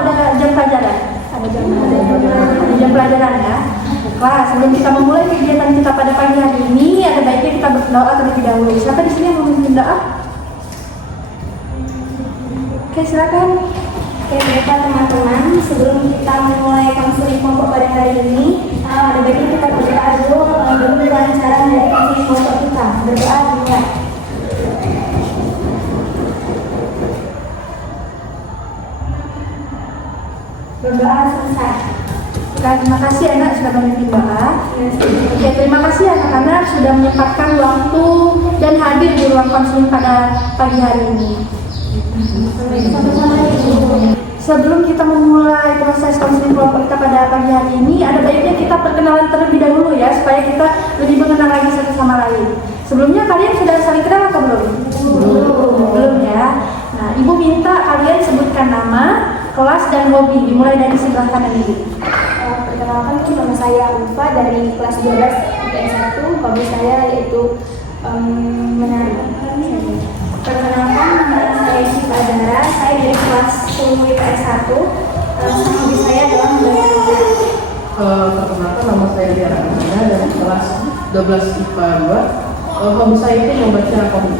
ada jam pelajaran? Ada jam pelajaran ya. Baiklah, sebelum kita memulai kegiatan kita pada pagi hari ini, ada baiknya kita berdoa terlebih dahulu. Siapa di sini yang mau memimpin doa? Oke, silakan. Oke, baiklah teman-teman, sebelum kita memulai konseling kelompok pada hari ini, ada baiknya kita berdoa dulu demi kelancaran dari konseling kelompok kita. Berdoa dimulai. Berdoa selesai. Terima kasih anak sudah memimpin doa. Oke, terima kasih anak-anak sudah menyempatkan waktu dan hadir di ruang konseling pada pagi hari ini. Sebelum kita memulai proses konseling kelompok kita pada pagi hari ini, ada baiknya kita perkenalan terlebih dahulu ya, supaya kita lebih mengenal lagi satu sama lain. Sebelumnya kalian sudah saling kenal atau belum? Belum ya. Nah, ibu minta kalian sebutkan nama, kelas dan hobi, dimulai dari sebelah kanan ini. Perkenalkan, nama saya Ulfa dari kelas 12 IPS 1. Hobi saya yaitu menari. Perkenalkan, nama saya Syifa Zahra. Saya dari kelas 10 IPS 1. Hobi saya adalah membaca. Perkenalkan, nama saya Diara Amanda dari kelas 12 IPA 2. Hobi saya itu membaca komik.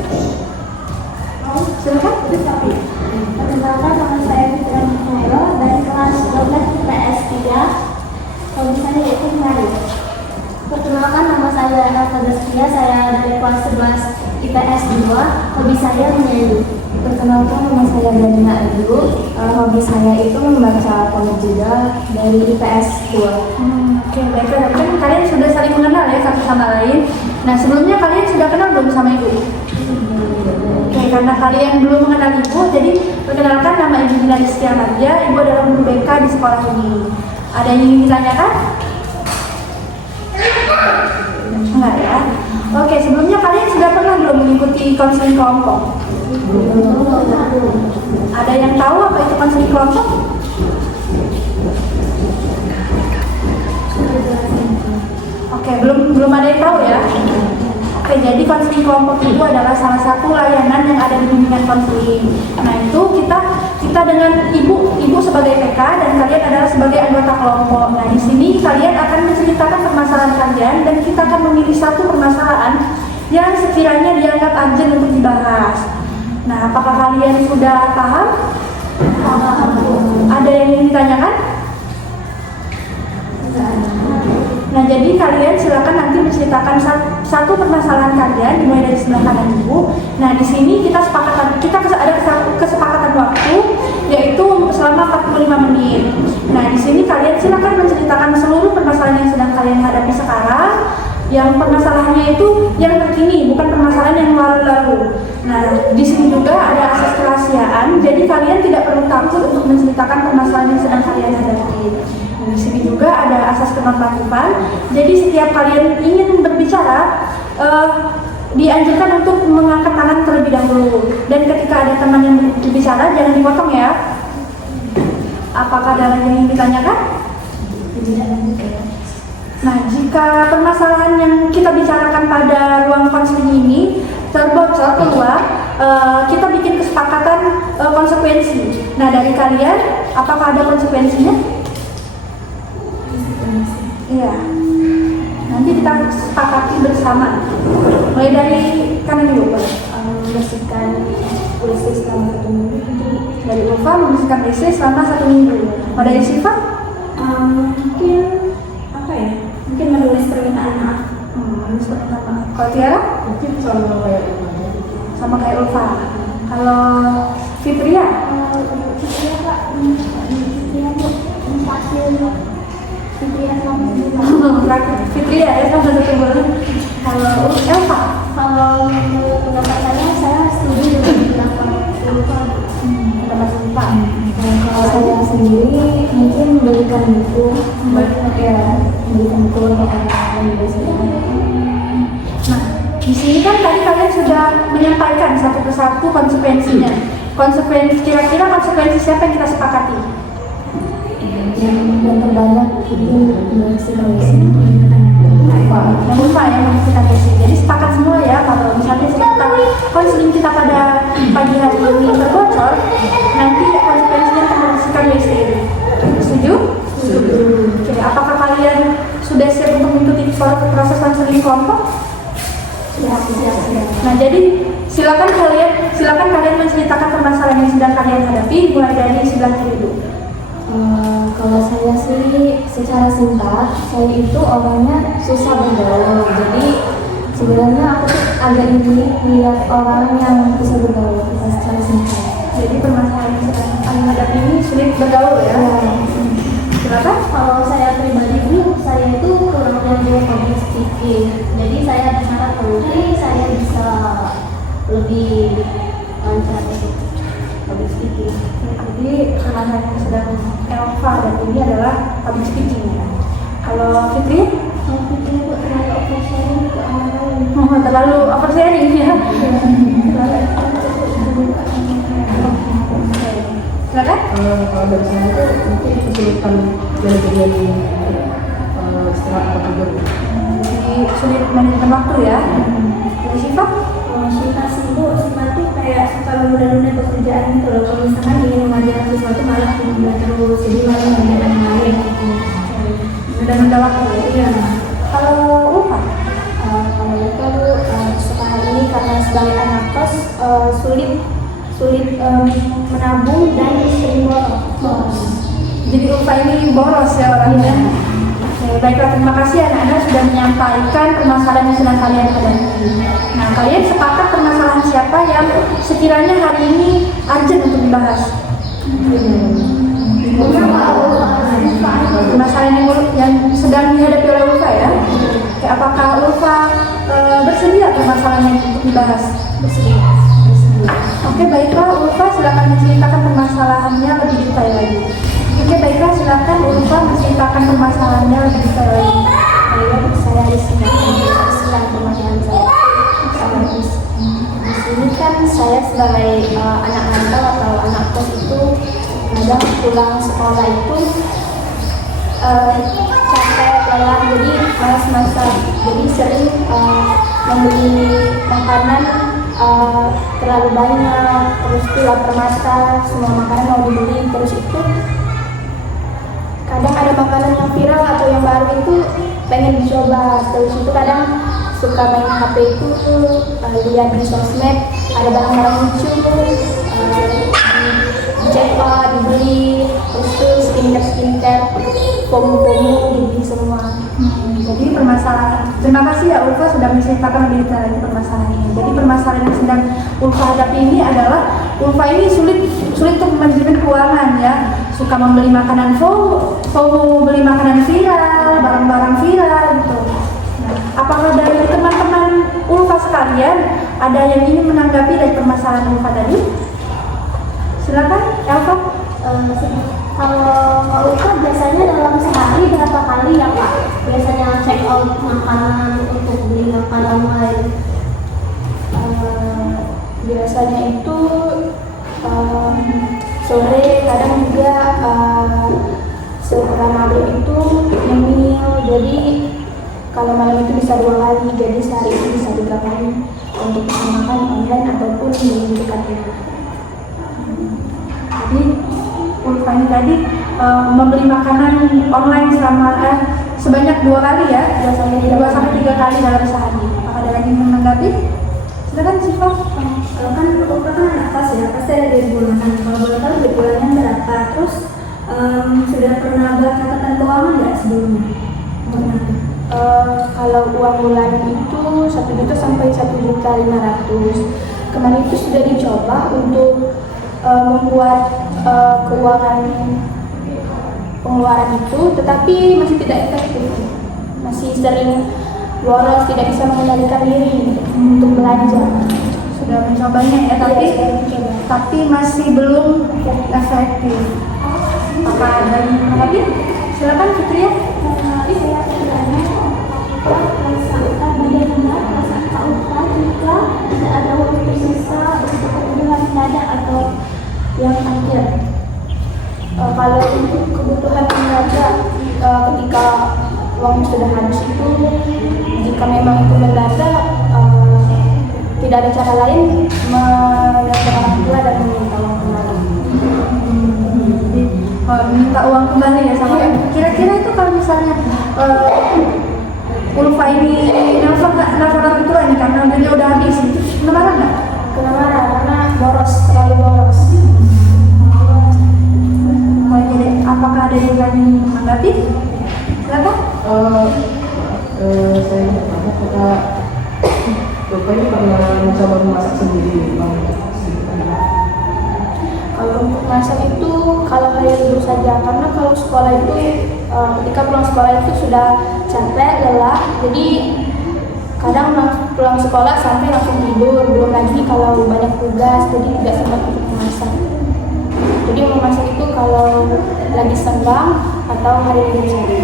Silakan. Perkenalkan, nama saya Fitra Mikael dari kelas 12 IPS 3. Hobi saya yaitu menari. Perkenalkan, nama saya Elva Zaskia, saya dari kelas 11 IPS 2. Hobi saya menyanyi. Perkenalkan, nama saya Daniela Ayu. Hobi saya itu membaca komik juga dari IPS 2. Oke, baiklah. Kan kalian sudah saling mengenal ya satu sama lain. Nah, sebelumnya kalian sudah kenal belum sama ibu? Oke, karena kalian belum mengenal ibu, jadi perkenalkan, nama ibu Dina Rizkia Maria. Ibu adalah guru BK di sekolah ini. Ada yang ingin ditanyakan? Enggak ya? Oke, sebelumnya kalian sudah pernah belum mengikuti konseling kelompok? Ada yang tahu apa itu konseling kelompok? Oke, belum ada yang tahu ya? Oke, jadi konseling kelompok itu adalah salah satu layanan yang ada di bimbingan konseling. Nah, itu kita dengan ibu sebagai PK dan kalian adalah sebagai anggota kelompok. Nah, di sini kalian akan menceritakan permasalahan kalian dan kita akan memilih satu permasalahan yang sekiranya dianggap urgent untuk dibahas. Nah, apakah kalian sudah paham? Ada yang ingin ditanyakan? Nah, jadi kalian silakan nanti menceritakan satu permasalahan kalian dimulai dari sebelah kanan ibu. Nah, di sini kita ada kesepakatan waktu yaitu selama 45 menit. Nah, di sini kalian silakan menceritakan seluruh permasalahan yang sedang kalian hadapi sekarang. Yang permasalahannya itu yang terkini, bukan permasalahan yang lalu-lalu. Nah, di sini juga ada asas kerahasiaan, jadi kalian tidak perlu takut untuk menceritakan permasalahan yang sedang kalian hadapi. Di sini juga ada asas kenonaktifan. Jadi setiap kalian ingin berbicara, dianjurkan untuk mengangkat tangan terlebih dahulu. Dan ketika ada teman yang berbicara, jangan dipotong ya. Apakah ada yang ingin ditanyakan? Nah, jika permasalahan yang kita bicarakan pada ruang konseling ini terbocor keluar, kita bikin kesepakatan konsekuensi. Nah, dari kalian, apakah ada konsekuensinya? Iya. Nanti kita sepakati bersama. Mulai dari kanan dulu, Pak. Membersihkan WC selama 1 minggu. Dari Ulfa membersihkan WC selama 1 minggu. Mau dari Syifa? Mungkin apa ya? Mungkin menulis permintaan maaf. Menulis permintaan maaf. Kalau Tiara? Mungkin Sama kayak Ulfa. Kalau Fitria? Fitria, Pak. Fitria, Bu. Fitria selama 1 bulan. Fitria ya selama 1 bulan. Kalau Elva? Kalau menurut pendapat saya setuju dengan pendapat Ulfa. Kalau saya sendiri mungkin memberikan buku, memberikan buku untuk orang-orang yang biasanya. Nah, di sini kan tadi kalian sudah menyampaikan satu persatu konsekuensinya. Kira-kira konsekuensi siapa yang kita sepakati? Yang terbanyak itu membersihkan WC. Yang lupa ya membersihkan WC. Jadi sepakat semua ya, kalau misalnya kita konseling kita pada pagi hari ini terbocor, nanti konsekuensinya akan membersihkan WC. konseling kelompok? Siap. Nah, jadi silakan kalian menceritakan permasalahan yang sedang kalian hadapi, mulai dari sebelah kiri dulu. Kalau saya sih secara singkat, saya itu orangnya susah bergaul. Jadi sebenarnya aku tuh agak ingin melihat orang yang bisa bergaul secara singkat. Jadi permasalahan yang sedang kalian hadapi ini sulit bergaul ya? Silakan. Kalau saya pribadi dulu, saya itu kurang public speaking. Jadi saya berharap nanti saya bisa lebih lancar untuk public speaking. Jadi permasalahan yang sedang Elva dan ini adalah public speaking ya. Kalau Fitri? Kalau Fitri itu terlalu oversharing ke orang lain. Terlalu oversharing ya. Silakan. Kalau dari saya itu mungkin kesulitan manajemen istirahat atau tidur. Jadi sulit manajemen waktu ya. Dari Syifa? Syifa sih Bu, Syifa tuh kayak suka menunda-nunda pekerjaan gitu loh. Kalau misalkan ingin mengajarkan sesuatu malah tunda terus, jadi malah mengerjakan yang lain gitu. Menunda waktu ya. Iya. Kalau Ulfa? Kalau itu sekarang ini karena sebagai anak kos sulit menabung dan sering boros. Jadi Ulfa ini boros ya orangnya. Oke, baiklah, terima kasih anak-anak sudah menyampaikan permasalahan yang sedang kalian hadapi. Nah, kalian sepakat permasalahan siapa yang sekiranya hari ini urgent untuk dibahas? Permasalahan yang sedang dihadapi oleh Ulfa ya. Oke, apakah Ulfa bersedia permasalahan yang untuk dibahas? Bersedia. Oke, baiklah Ulfa, silakan menceritakan permasalahannya lebih detail lagi. Oke, baiklah, silakan Ulfa menceritakan permasalahannya lebih detail lagi. Saya di sini menjelaskan permasalahan saya. Di sini kan saya sebagai anak rantau atau anak kos itu kadang pulang sekolah itu capek, lelah, jadi malas masak. Jadi sering membeli makanan terlalu banyak, terus itu lapar masak, semua makanan mau dibeli, terus itu kadang ada makanan yang viral atau yang baru itu pengen dicoba, terus itu kadang suka main HP itu lihat di sosmed ada barang-barang lucu dicetak, dibeli, terus itu skincare pomo dibeli semua. Jadi permasalahan, terima kasih ya Ulfa sudah menceritakan lebih detail lagi permasalahan ini. Jadi permasalahan yang sedang Ulfa hadapi ini adalah Ulfa ini sulit untuk manajemen keuangan ya. Suka membeli makanan FOMO, beli makanan viral, barang-barang viral gitu. Nah, apakah dari teman-teman Ulfa sekalian ada yang ingin menanggapi dari permasalahan Ulfa tadi? Silakan, Elva. Kalau Ulfa biasanya dalam sehari berapa kali ya Pak? Biasanya check out makanan untuk beli makan online. Biasanya itu sore, kadang juga setelah maghrib itu nyemil. Jadi kalau malam itu bisa 2 kali, jadi sehari itu bisa 3 kali untuk makan online ataupun di dekat rumah. Jadi Ulfa ini tadi membeli makanan online selama sebanyak 2 kali ya, biasanya 2-3 kali dalam sehari. Apakah ada lagi yang menanggapi? Silakan Syifa. Kalau kan Ulfa kan anak kos ya, pasti ada dari bulanan. Kalau boleh tahu dari bulannya berapa? Terus sudah pernah buat catatan keuangan nggak sebelumnya? Kalau uang bulanan itu 1 juta sampai 1.500.000. Kemarin itu sudah dicoba untuk membuat keuangan pengeluaran itu, tetapi masih tidak efektif. Masih sering boros, tidak bisa mengendalikan diri untuk belanja. Sudah mencobanya ya, tapi masih belum efektif. Apa ada yang menanggapi? Silakan Fitri ya. Saya sebenarnya bagaimana perasaan Kak Ulfa jika tidak ada waktu tersisa untuk kebutuhan mendadak atau yang akhir. Kalau untuk kebutuhan mendadak, ketika uang sudah habis itu, jika memang itu mendadak, tidak ada cara lain menelpon orang tua dan meminta uang kembali. Minta uang kembali ya sama. Kira-kira itu kalau misalnya Ulfa ini nelfon orang tua ini karena uangnya udah habis. Kena marah nggak? Kena marah karena boros, terlalu boros. Jadi, apakah ada yang berani menanggapi? Silakan. Saya mau tanya apakah Bapak ini pernah mencoba memasak sendiri? Kalau untuk masak itu kalau hari libur saja, karena kalau sekolah itu ketika pulang sekolah itu sudah capek, lelah, jadi kadang pulang sekolah sampai langsung tidur, belum lagi kalau banyak tugas, jadi tidak sempat untuk memasak. Jadi memasak itu kalau lagi senggang atau hari libur saja.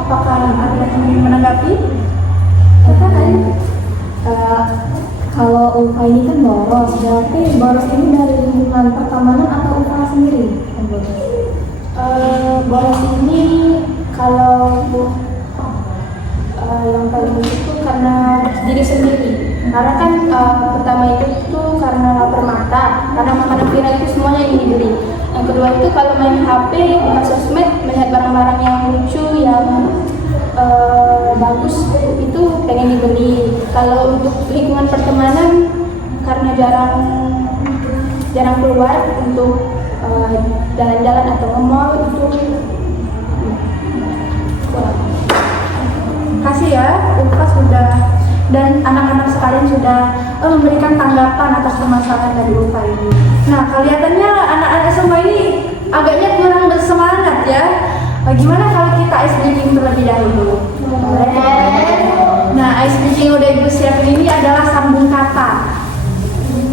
Apakah ada yang ingin menanggapi? Kalau Ulfa ini kan boros, berarti boros ini dari lingkungan pertemanan atau Ulfa sendiri? Boros ini kalau yang paling itu karena diri sendiri. Karena kan pertama itu karena lapar mata, karena makanan viral itu semuanya yang dibeli. Yang kedua itu kalau main HP, buka sosmed, melihat barang-barang yang lucu, yang bagus itu pengen dibeli. Kalau untuk lingkungan pertemanan karena jarang keluar untuk jalan-jalan atau nge-mall itu kurang. Kasih ya, Ulfa sudah dan anak-anak sekalian sudah memberikan tanggapan atas permasalahan dari Ulfa ini. Nah, kelihatannya anak-anak semua ini agaknya kurang bersemangat ya. Gimana kalau kita ice breaking terlebih dahulu? Nah, ice breaking udah Ibu siapin ini adalah sambung kata.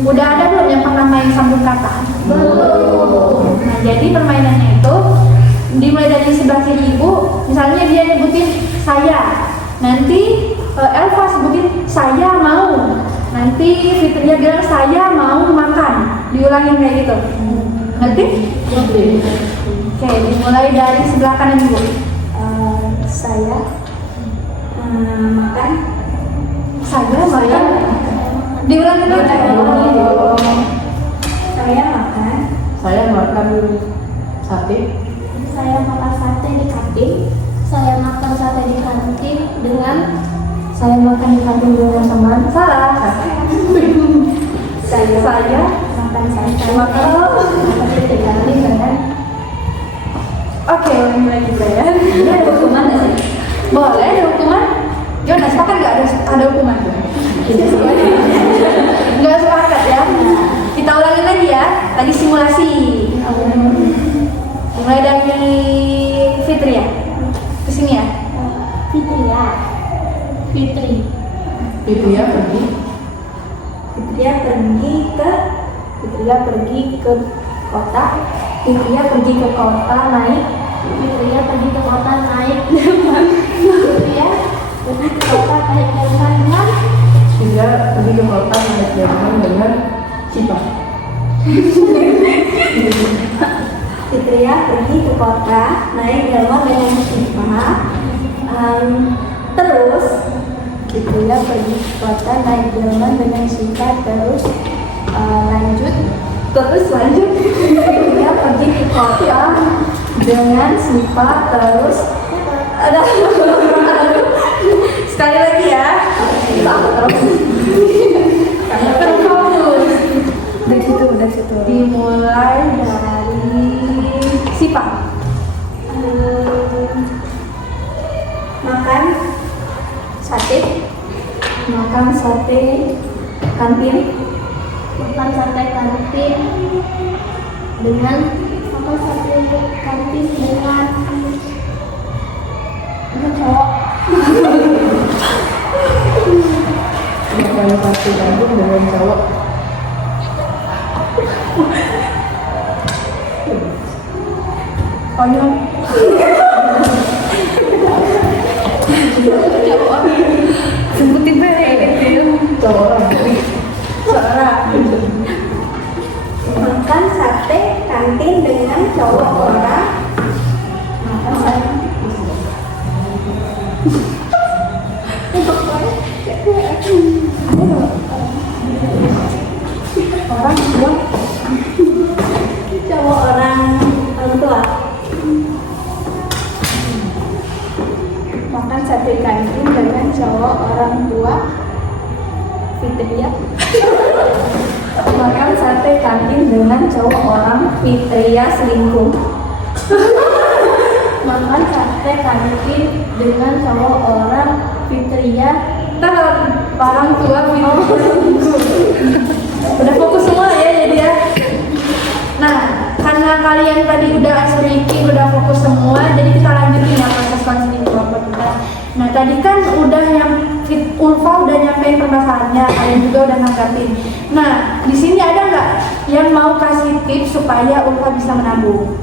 Udah ada belum yang pernah main sambung kata? Belum. Nah, jadi permainannya itu dimulai dari sebelah kiri Ibu. Misalnya dia nyebutin saya, nanti Elva sebutin saya mau, nanti Fitria bilang saya mau makan, diulangin kayak gitu. Ngerti? Oke, dimulai dari sebelah kanan Ibu. Saya makan. Saya makan. Diulangin aja. Saya makan. Saya makan sate. Saya makan sate di kantin. Saya makan sate di kantin dengan Saya makan di kantin dengan teman. Salah. saya makan sate makan. di kantin dengan. Oke, ulangi lagi ya. Ini ada hukuman nggak sih? Boleh ada hukuman? Jonas, sepakat nggak ada hukuman? Nggak sepakat ya. Kita ulangi lagi ya. Tadi simulasi. Mulai dari Fitria. Kesini ya. Fitri. Fitria pergi. Fitria pergi ke kota. Fitria pergi ke kota naik. Fitria pergi ke kota naik delman. Fitria pergi ke kota naik delman dengan. Fitria pergi ke kota naik delman dengan Cipa. Fitria pergi ke kota naik delman dengan Siva. Terus Fitria pergi ke kota naik delman dengan Siva. Terus lanjut. Fitria pergi ke kota dengan Siva. Terus Sekali lagi ya. Dari situ. Dimulai dari Sipa. makan sate kantin makan sate kantin dengan cowok. Makan sate kantin dengan cowok. Konyol. Sebutin Cowok orang. Makan sate kantin dengan cowok orang. Makan sate. Cowok orang tua. dengan cowok orang Fitria selingkuh. Makan sate kantin dengan cowok orang Fitria. Ntar orang tua udah fokus semua ya jadi ya. Nah, karena kalian tadi udah icebreaking, udah fokus semua, jadi kita lanjutin ya proses konseling kelompok kita. Nah, tadi kan udah yang Ulfa udah nyampein permasalahannya, kalian juga udah nanggapin. Nah, di sini ada nggak yang mau kasih tips supaya Ulfa bisa menabung?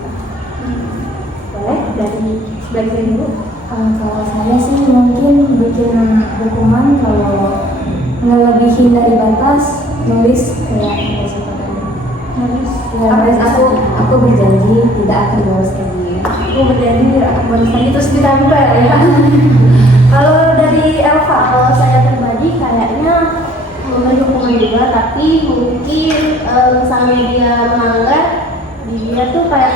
Boleh dari sebelah kiri dulu. Kalau saya sih mungkin bikin hukuman kalau ngelebihin dari batas, nulis kayak Nulis. nulis aku berjanji tidak akan boros lagi. Aku berjanji akan boros lagi terus ditambah ya. Kalau dari Elva, Kalau saya pribadi kayaknya memberi hukuman juga, tapi mungkin misalnya dia melanggar, dia tuh kayak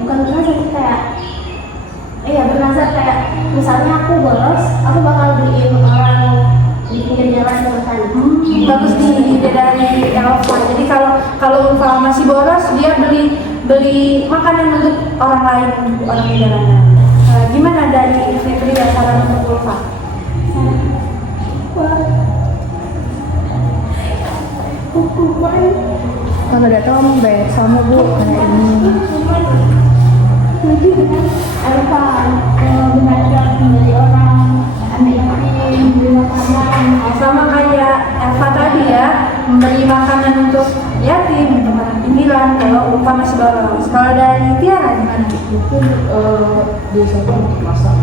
bukan bernazar sih, kayak bernazar kayak misalnya aku boros, aku bakal beliin orang di pinggir jalan yang makan. bagus nih ide dari Elva. Jadi kalau Ulfa masih boros, dia beli makanan untuk orang lain, untuk orang di jalanan. Gimana dari Fitri dan saran untuk Ulfa? Hukuman Kalau datang bayar sama bu kayak ini. lebih dengan Elva belajar menjadi orang anak yatim, beli makanan. Sama kayak Elva tadi ya, memberi makanan untuk yatim, untuk anak pinggiran. Kalau Ulfa masih boros. Kalau dari Tiara gimana? Mungkin biasanya untuk masak.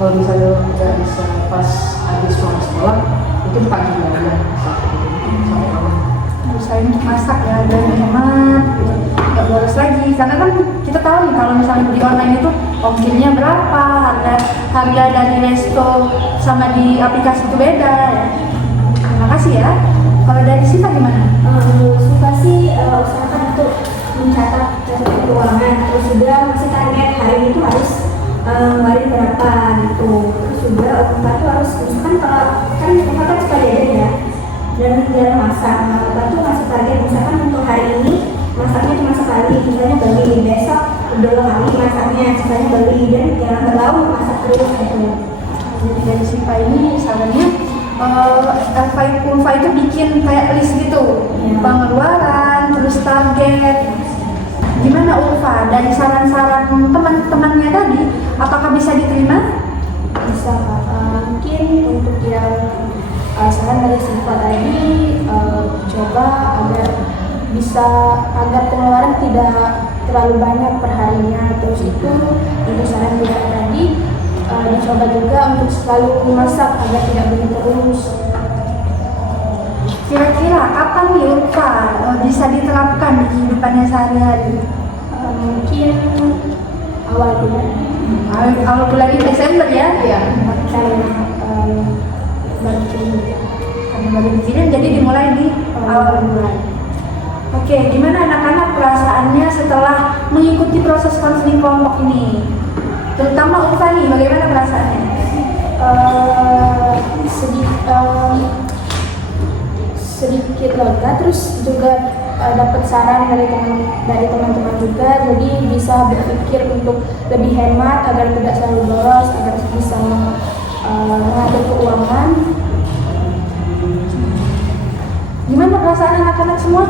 Kalau misalnya nggak bisa pas habis pulang sekolah, mungkin pagi aja masak sampai malam. Usahain untuk masak ya, dan hemat gitu. Nggak boros lagi, karena kan kita tahu nih kalau misalnya beli online itu ongkirnya berapa, harga dari resto sama di aplikasi itu beda ya. Terima kasih ya. Kalau dari Sita gimana? Suka sih usahakan untuk mencatat keuangan, terus juga masih target hari itu harus ngeluarin berapa gitu. Terus juga Ulfa tuh harus misalkan kalau kan Ulfa kan suka jajan ya dan jarang masak. Nah, Ulfa tuh masih target misalkan untuk hari ini masaknya cuma sekali, misalnya beli, besok 2 kali masaknya, misalnya beli, dan jangan terlalu masak terus gitu. Jadi dari Sita ini sarannya Ulfa itu bikin kayak list gitu, pengeluaran, terus target. Gimana Ulfa? Dari saran-saran teman-temannya tadi, apakah bisa diterima? Bisa mungkin untuk yang saran dari Siva tadi coba agar pengeluaran tidak terlalu banyak perharinya. Terus itu untuk saran juga tadi dicoba juga untuk selalu memasak agar tidak beli terus. Kira-kira kapan nih Ulfa bisa diterapkan di kehidupannya sehari-hari? Mungkin awal bulan Awal bulan ini Desember ya? Iya. baru ini. Karena baru dikirim jadi dimulai di awal bulan. Oke, gimana anak-anak perasaannya setelah mengikuti proses konseling kelompok ini? Terutama Ulfa nih, bagaimana perasaannya? Sedikit lega, terus juga dapat saran dari teman-teman juga, jadi bisa berpikir untuk lebih hemat agar tidak selalu boros, agar bisa mengatur keuangan. Gimana perasaan anak-anak semua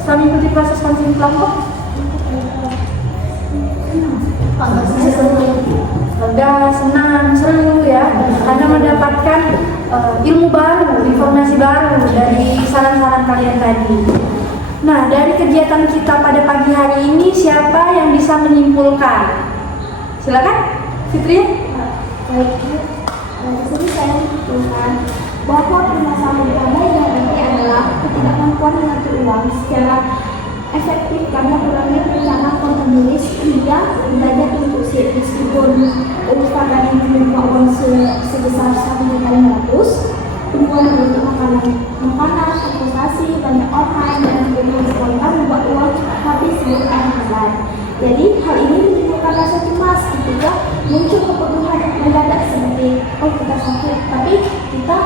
setelah mengikuti proses konseling kelompok? Lega, senang, seru ya, karena mendapatkan ilmu baru, informasi baru dari saran-saran kalian tadi. Nah, dari kegiatan kita pada pagi hari ini, siapa yang bisa menyimpulkan? Silakan, Fitri. Baik, di sini saya menyimpulkan bahwa permasalahan utama yang ini adalah ketidakmampuan mengatur uang secara efektif karena kurangnya rencana kontinuis hingga belajar inklusif. Meskipun Ulfa tadi menerima uang sebesar 1.500.000, hubungan untuk makanan, investasi, banyak online dan kebutuhan sekolah membuat uang habis bukan bulan. Jadi hal ini menimbulkan rasa cemas ketika muncul kebutuhan mendadak seperti kita sakit, tapi kita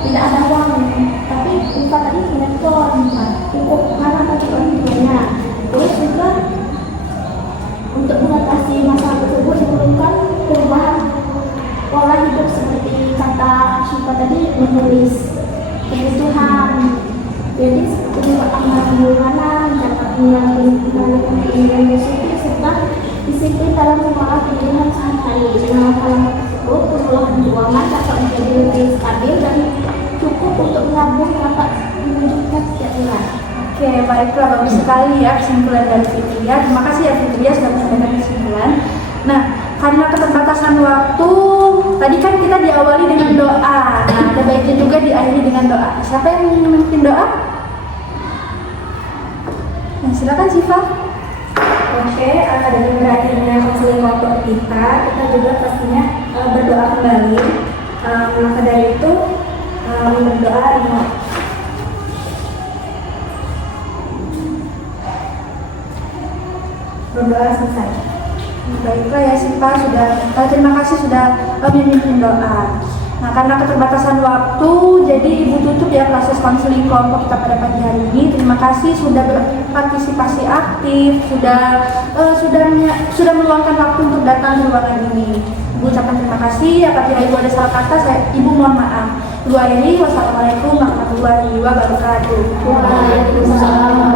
tidak ada uang, tapi Ulfa tadi menyetor untuk mana tadi orang tuanya. Terus juga untuk mengatasi masalah tersebut diperlukan perubahan pola hidup seperti kata Syifa tadi, menulis kebutuhan. Jadi seperti mengamalkan bagaimana mencatat menjalankan pilihan positif serta disiplin dalam mengolah pilihan sehari-hari. Dengan hal tersebut, pengelolaan keuangan dapat menjadi lebih stabil dan cukup untuk menabung dapat menunjukkan setiap bulan. Oke, baiklah, bagus sekali ya kesimpulan dari Fitria. Terima kasih ya Fitria sudah menyampaikan kesimpulan. Nah, karena keterbatasan waktu, tadi kan kita diawali dengan doa. Nah, ada baiknya juga diakhiri dengan doa. Siapa yang ingin memimpin doa? Nah, silakan Syifa. Oke, dengan berakhirnya konseling kelompok kita juga pastinya berdoa kembali. Maka dari itu berdoa ingat. Berdoa selesai. Baiklah ya Syifa, terima kasih sudah memimpin doa. Nah, karena keterbatasan waktu, jadi Ibu tutup ya proses konseling kelompok kita pada pagi hari ini. Terima kasih sudah berpartisipasi aktif, sudah meluangkan waktu untuk datang ke ruangan ini. Ibu ucapkan terima kasih. Apabila Ibu ada salah kata, Ibu mohon maaf. Wassalamualaikum warahmatullahi wabarakatuh. Waalaikumsalam.